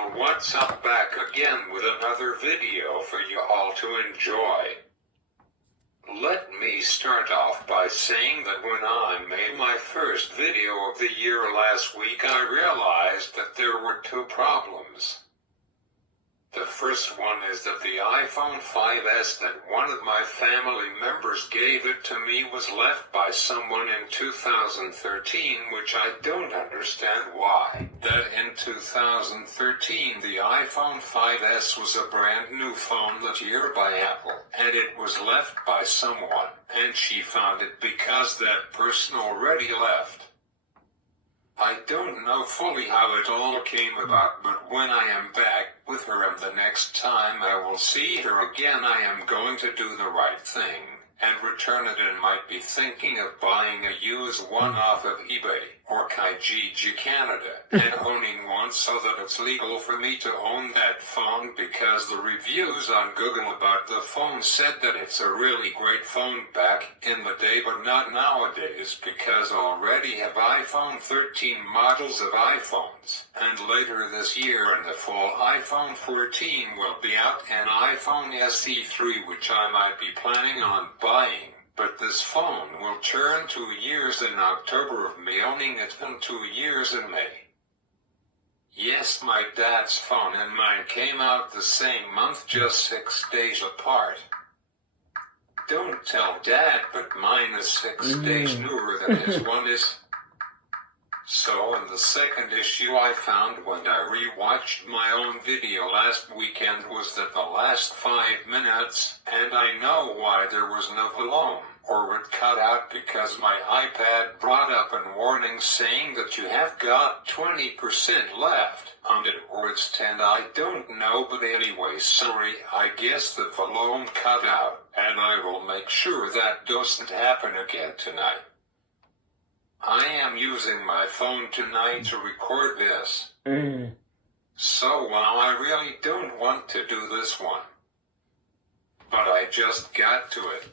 Well, what's up, back again with another video for you all to enjoy. Let me start off by saying that when I made my first video of the year last week, I realized that there were two problems. The first one is that the iPhone 5S that one of my family members gave it to me was left by someone in 2013, which I don't understand why. That in 2013 the iPhone 5S was a brand new phone that year by Apple, and it was left by someone, and she found it because that person already left. I don't know fully how it all came about, but when I am back with her and the next time I will see her again, I am going to do the right thing and return it, and might be thinking of buying a used one off of eBay or Kijiji Canada and owning one so that it's legal for me to own that phone, because the reviews on Google about the phone said that it's a really great phone back in the day, but not nowadays, because already have iPhone 13 models of iPhones, and later this year in the fall iPhone 14 will be out, and iPhone SE3, which I might be planning on buying. But this phone will turn 2 years in October of me owning it, and 2 years in May. Yes, my dad's phone and mine came out the same month, just 6 days apart. Don't tell Dad, but mine is 6 days newer than his one is. So in the second issue I found when I rewatched my own video last weekend was that the last 5 minutes, and I know why there was no volume or it cut out, because my iPad brought up a warning saying that you have got 20% left on it, or it's 10, I don't know, but anyway, sorry, I guess the volume cut out, and I will make sure that doesn't happen again tonight. I am using my phone tonight to record this. So while I really don't want to do this one, but I just got to it.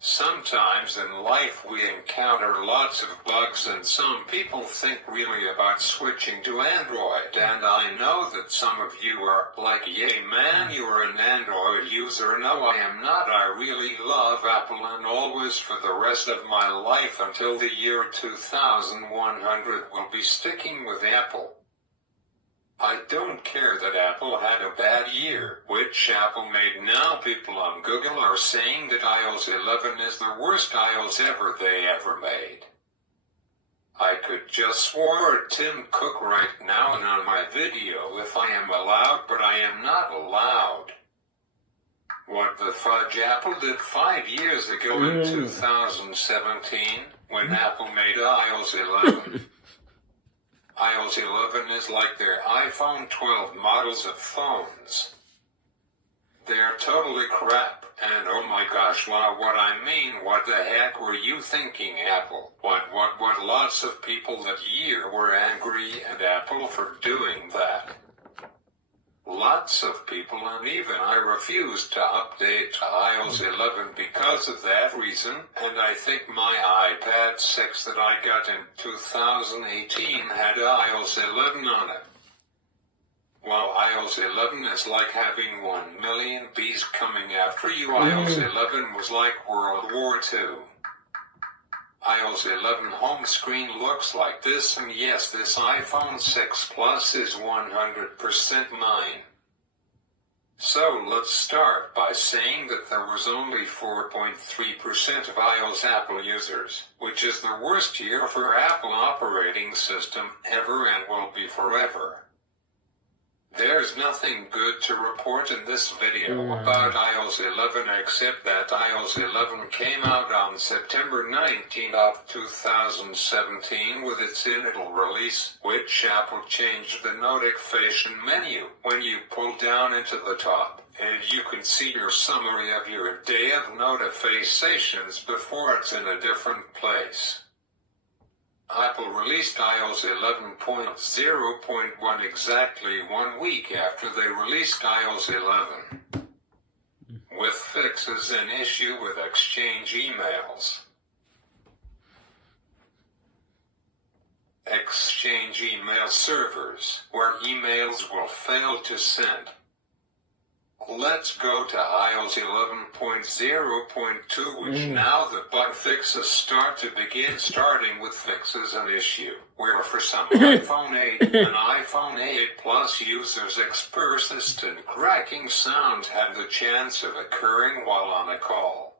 Sometimes in life we encounter lots of bugs, and some people think really about switching to Android, and I know that some of you are like, yay man, you are an Android user. No, I am not. I really love Apple, and always for the rest of my life until the year 2100 will be sticking with Apple. I don't care that Apple had a bad year, which Apple made. Now people on Google are saying that iOS 11 is the worst iOS they ever made. I could just swear at Tim Cook right now and on my video if I am allowed, but I am not allowed. What the fudge Apple did 5 years ago in 2017 when Apple made iOS 11. iOS 11 is like their iPhone 12 models of phones. They're totally crap, and oh my gosh, wow, what I mean, what the heck were you thinking, Apple? What lots of people that year were angry at Apple for doing that. Lots of people, and even I refused to update to iOS 11 because of that reason, and I think my iPad 6 that I got in 2018 had iOS 11 on it. Well, iOS 11 is like having 1 million bees coming after you. iOS 11 was like World War II. iOS 11 home screen looks like this, and yes, this iPhone 6 Plus is 100% mine. So let's start by saying that there was only 4.3% of iOS Apple users, which is the worst year for Apple operating system ever and will be forever. There's nothing good to report in this video about iOS 11 except that iOS 11 came out on September 19 of 2017 with its initial release, which Apple changed the notification menu when you pull down into the top, and you can see your summary of your day of notifications before it's in a different place. Apple released iOS 11.0.1 exactly 1 week after they released iOS 11, with fixes an issue with Exchange emails. Gmail servers, where emails will fail to send. Let's go to iOS 11.0.2, which now the bug fixes start to begin, starting with fixes an issue, where for some iPhone 8 and iPhone 8 Plus users persistent cracking sounds had the chance of occurring while on a call.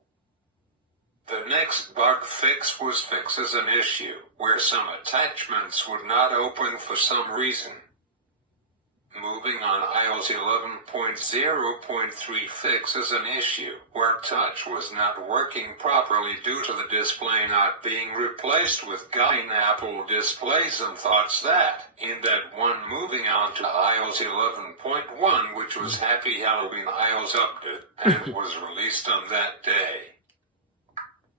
The next bug fix was fixes an issue, where some attachments would not open for some reason. Moving on, iOS 11.0.3 fixes an issue where touch was not working properly due to the display not being replaced with guiding Apple displays and thoughts that, in that one. Moving on to iOS 11.1, which was Happy Halloween iOS update, and was released on that day.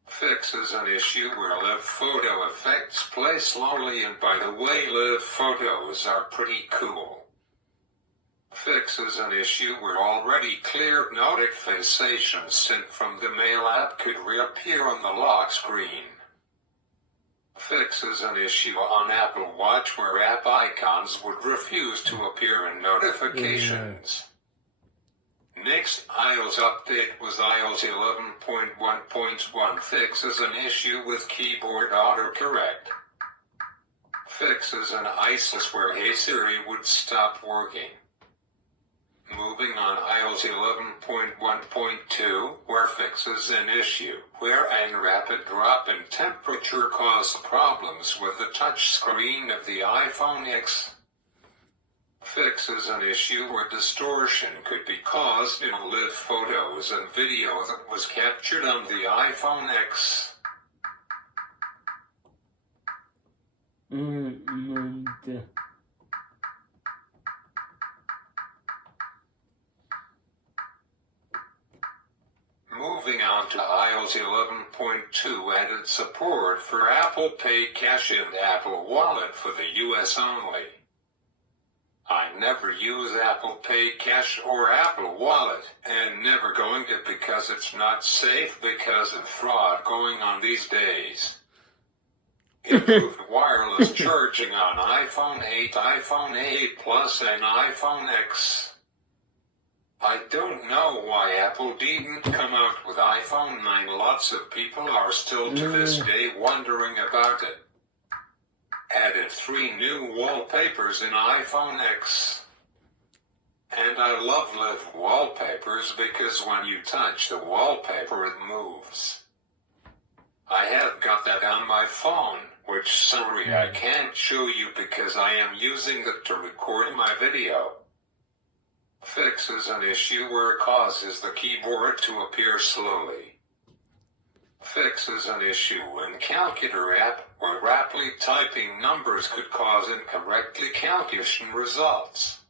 Fixes an issue where live photo effects play slowly, and by the way, live photos are pretty cool. Fixes an issue where already cleared notifications sent from the Mail app could reappear on the lock screen. Fixes an issue on Apple Watch where app icons would refuse to appear in notifications. Next iOS update was iOS 11.1.1 fixes an issue with keyboard autocorrect. Fixes an ISIS where Hey Siri would stop working. Moving on, iOS 11.1.2, where fixes an issue where a rapid drop in temperature caused problems with the touch screen of the iPhone X. Fixes an issue where distortion could be caused in live photos and video that was captured on the iPhone X. Moving on to iOS 11.2, added support for Apple Pay Cash and Apple Wallet for the US only. I never use Apple Pay Cash or Apple Wallet, and never going to, because it's not safe because of fraud going on these days. Improved wireless charging on iPhone 8, iPhone 8 Plus, and iPhone X. I don't know why Apple didn't come out with iPhone 9. Lots of people are still to this day wondering about it. Added 3 new wallpapers in iPhone X. And I love live wallpapers because when you touch the wallpaper it moves. I have got that on my phone, which sorry I can't show you because I am using it to record my video. Fixes an issue where it causes the keyboard to appear slowly. Fixes an issue in Calculator app where rapidly typing numbers could cause incorrectly calculation results.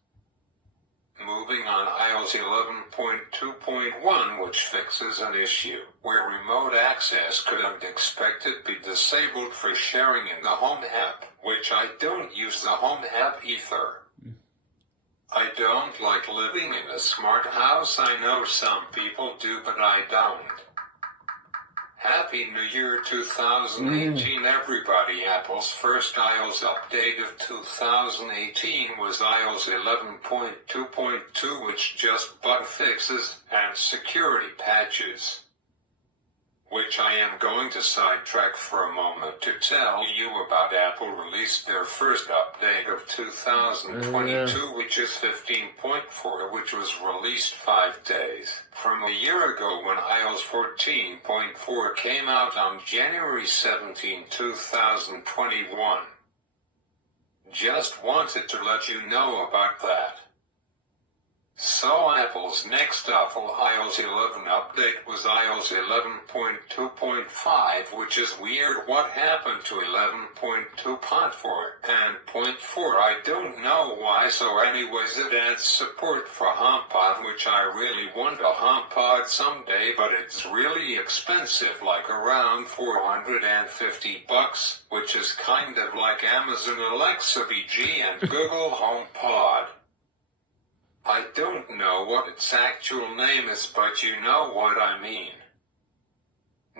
Moving on, iOS 11.2.1, which fixes an issue where remote access could unexpectedly be disabled for sharing in the Home app, which I don't use the Home app either. I don't like living in a smart house. I know some people do, but I don't. Happy New Year 2018 everybody. Apple's first iOS update of 2018 was iOS 11.2.2, which just bug fixes and security patches, which I am going to sidetrack for a moment to tell you about. Apple released their first update of 2022, which is 15.4, which was released 5 days from a year ago when iOS 14.4 came out on January 17, 2021. Just wanted to let you know about that. So Apple's next awful iOS 11 update was iOS 11.2.5, which is weird. What happened to 11.2.4 and .4? I don't know why. So anyways, it adds support for HomePod, which I really want a HomePod someday, but it's really expensive, like around $450, which is kind of like Amazon Alexa BG and Google HomePod. I don't know what its actual name is, but you know what I mean.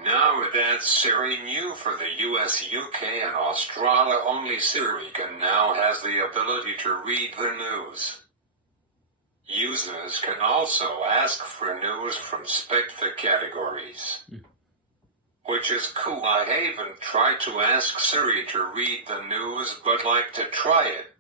Now that's Siri new for the US, UK, and Australia. Only Siri can now has the ability to read the news. Users can also ask for news from specific categories. Which is cool. I haven't tried to ask Siri to read the news, but like to try it.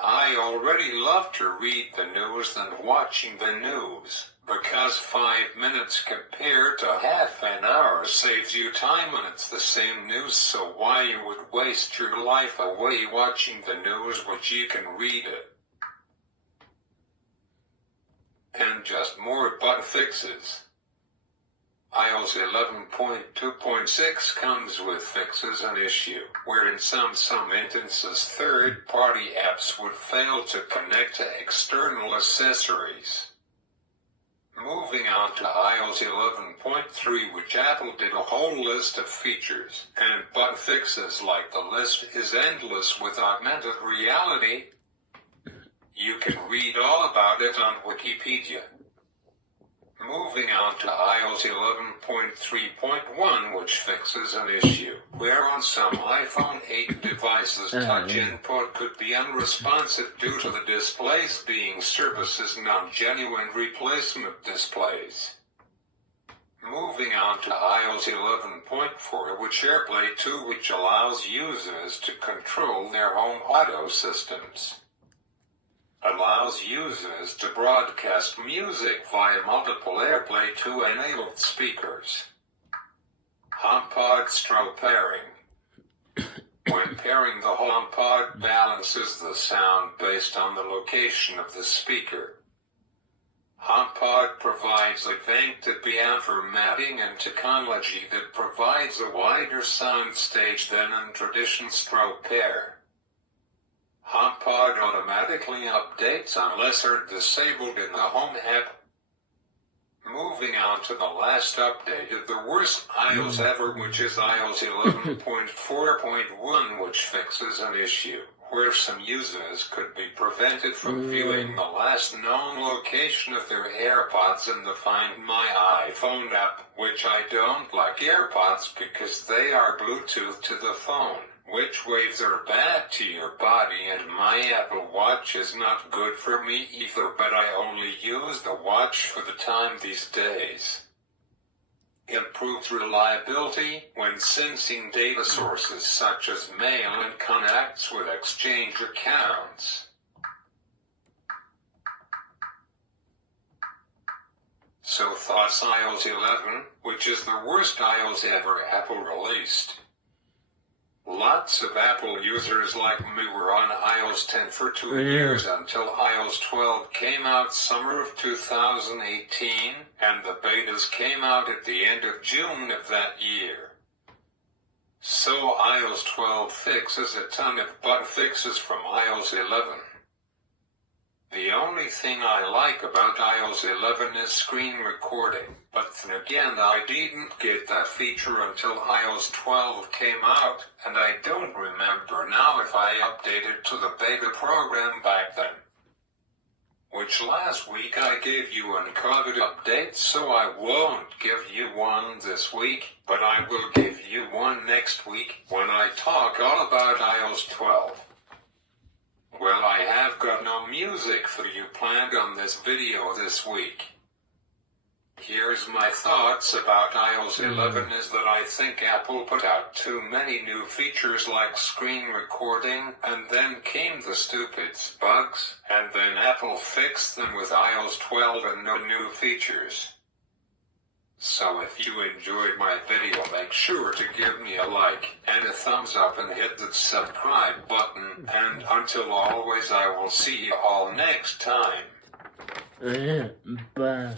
I already love to read the news than watching the news, because 5 minutes compared to half an hour saves you time and it's the same news, so why you would waste your life away watching the news which you can read it. And just more bug fixes. iOS 11.2.6 comes with fixes an issue where in some instances third-party apps would fail to connect to external accessories. Moving on to iOS 11.3, which Apple did a whole list of features and bug fixes, like the list is endless with augmented reality. You can read all about it on Wikipedia. Moving on to iOS 11.3.1, which fixes an issue where on some iPhone 8 devices touch input could be unresponsive due to the displays being services non-genuine replacement displays. Moving on to iOS 11.4, which AirPlay 2, which allows users to control their home audio systems. Allows users to broadcast music via multiple AirPlay 2 enabled speakers. HomePod strobe pairing. When pairing, the HomePod balances the sound based on the location of the speaker. HomePod provides advanced audio formatting and technology that provides a wider sound stage than in traditional strobe pair. HomePod automatically updates unless are disabled in the Home app. Moving on to the last update of the worst iOS ever, which is iOS 11.4.1, which fixes an issue where some users could be prevented from viewing the last known location of their AirPods in the Find My iPhone app, which I don't like AirPods because they are Bluetooth to the phone, which waves are bad to your body, and my Apple Watch is not good for me either, but I only use the watch for the time these days. Improved reliability when sensing data sources such as mail and contacts with Exchange accounts. So thoughts iOS 11, which is the worst iOS ever Apple released. Lots of Apple users like me were on iOS 10 for 2 years until iOS 12 came out summer of 2018, and the betas came out at the end of June of that year. So iOS 12 fixes a ton of bug fixes from iOS 11. The only thing I like about iOS 11 is screen recording, but then again I didn't get that feature until iOS 12 came out, and I don't remember now if I updated to the beta program back then. Which last week I gave you uncoded updates, so I won't give you one this week, but I will give you one next week when I talk all about iOS 12. Well, I have got no music for you planned on this video this week. Here's my thoughts about iOS 11 is that I think Apple put out too many new features like screen recording, and then came the stupid bugs, and then Apple fixed them with iOS 12 and no new features. So if you enjoyed my video, make sure to give me a like and a thumbs up and hit the subscribe button, and until always I will see you all next time. Bye.